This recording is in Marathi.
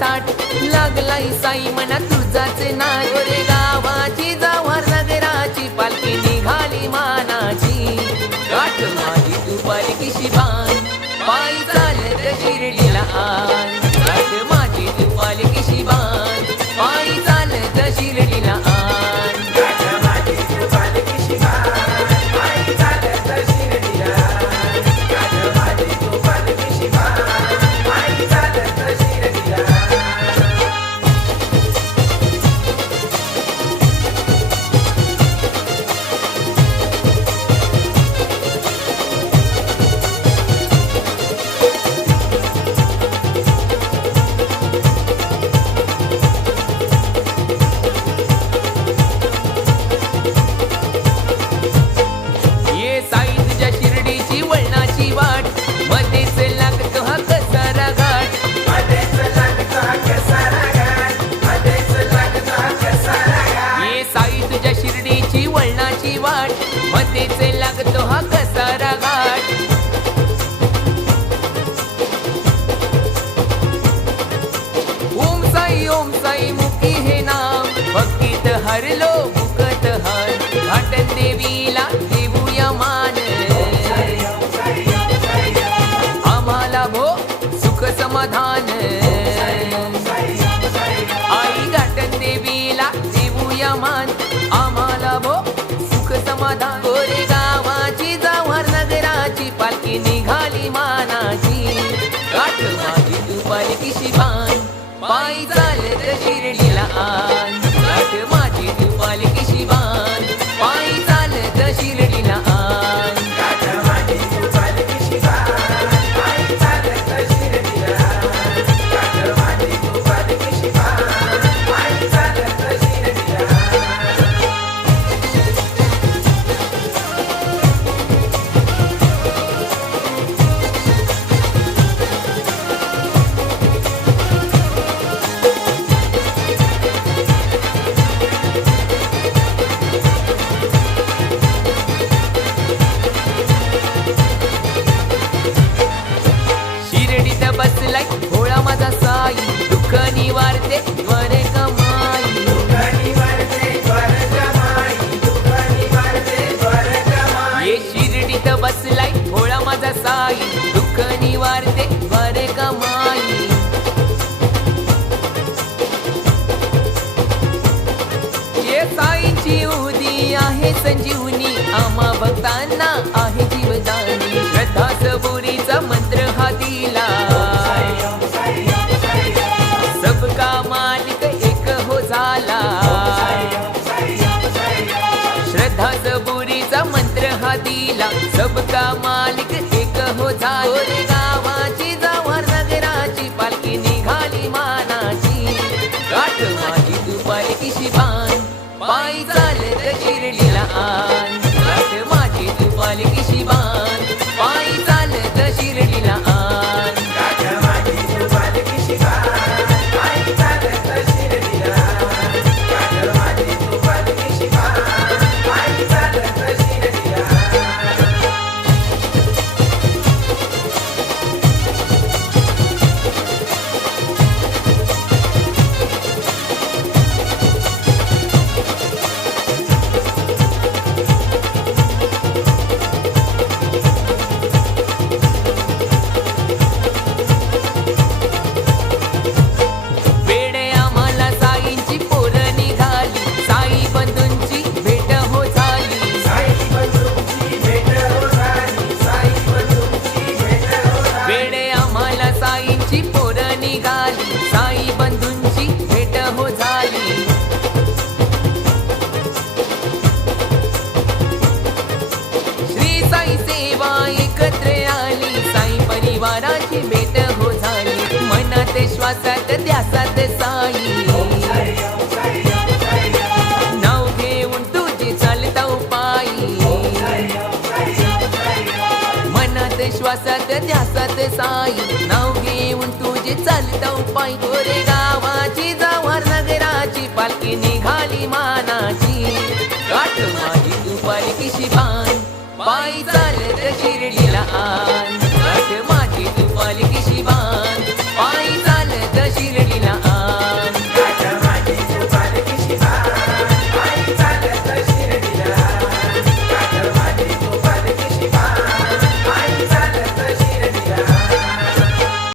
ताट लागलाई साई मना तुझाच नाच रे गावाची जव्हार नगराची पालखी निघाली मानाची गाठ माझी तू पालखीशी बांध पायी चालत शिर्डीला आण गाठ माझी तू पालखीशी बांध पायी चालत शिर्डीला आण गाठ माझी तू पालखीशी बांध पायी चालत शिर्डीला आण गाठ माझी तू पालखीशी बांध पायी चालत शिर्डीला आण ये साई तुझ्या शिर्डीची वळणाची वाट मध्येच लागतो हा कसारा घाट मध्येच लागतो हा कसारा घाट मध्येच लागतो हा कसारा घाट ये साई तुझ्या शिर्डीची वळणाची वाट मध्येच लागतो हा कसारा घाट ओम साई मुखी हे नाम भक्तीत हरलो मुकत हार घाटन देवीला देऊया मान आम्हाला भो सुख समाधान आई घाटन देवीला देऊया मान आम्हाला भो सुख समाधान गोरे गावाची जव्हार नगराची पालखी निघाली मानाची गाठ माझी तू पालखीशी बांध पायी चालत शिर्डीला आण गाठ माझी तू पालखीशी बांध पायी चालत शिर्डीला आण गाठ माझी तू पालखीशी बांध पायी चालत शिर्डीला आण गाठ माझी तू पालखीशी बांध पायी चालत शिर्डीला आण शिर्डीत बसलाय भोळा माझा साई दुःख निवारते वर कमाई दुःखानी वारते द्वारकामाई दुःखानी वारते द्वारकामाई ये शिर्डीत बसलाय भोळा माझा साई दुःख निवारते वर कमाई ये साईंची उदी आहे संजीवनी आम्हा भक्तांना आहे जीवदानी श्रद्धा सबुरीचा मंत्र हा दिला सबका मालिक एक हो झाला श्रद्धा सबुरीचा मंत्र हा दिला सबका मालिक एक हो झाला रे गावाची जव्हार नगराची पालखी निघाली मानाची गाठ माझी तू पालखीशी बांध पायी चालत शिर्डीला आण गाठ माझी तू पालखीशी बांध पायी चालत शिर्डीला आण गाठ माझी तू पालखीशी बांध पायी चालत शिर्डीला आण गाठ माझी तू पालखीशी बांध पायी चालत शिर्डीला आण वेडे आम्हाला साईंची पोरं निघाली साई बंधूंची भेट हो झाली साई बंधूंची भेट हो झाली साई बंधूंची भेट हो झाली वेडे आम्हाला साईंची पोरं निघाली साई बंधूंची भेट हो झाली श्री साई सेवा एकत्र आली साई परिवाराची भेट हो झाली मनात श्वासात ध्यासात साई नाव घेऊन तुझे चालता पायी मनात श्वासात ध्यासात साई नाव घेऊन तुझे चालता पायी गोरे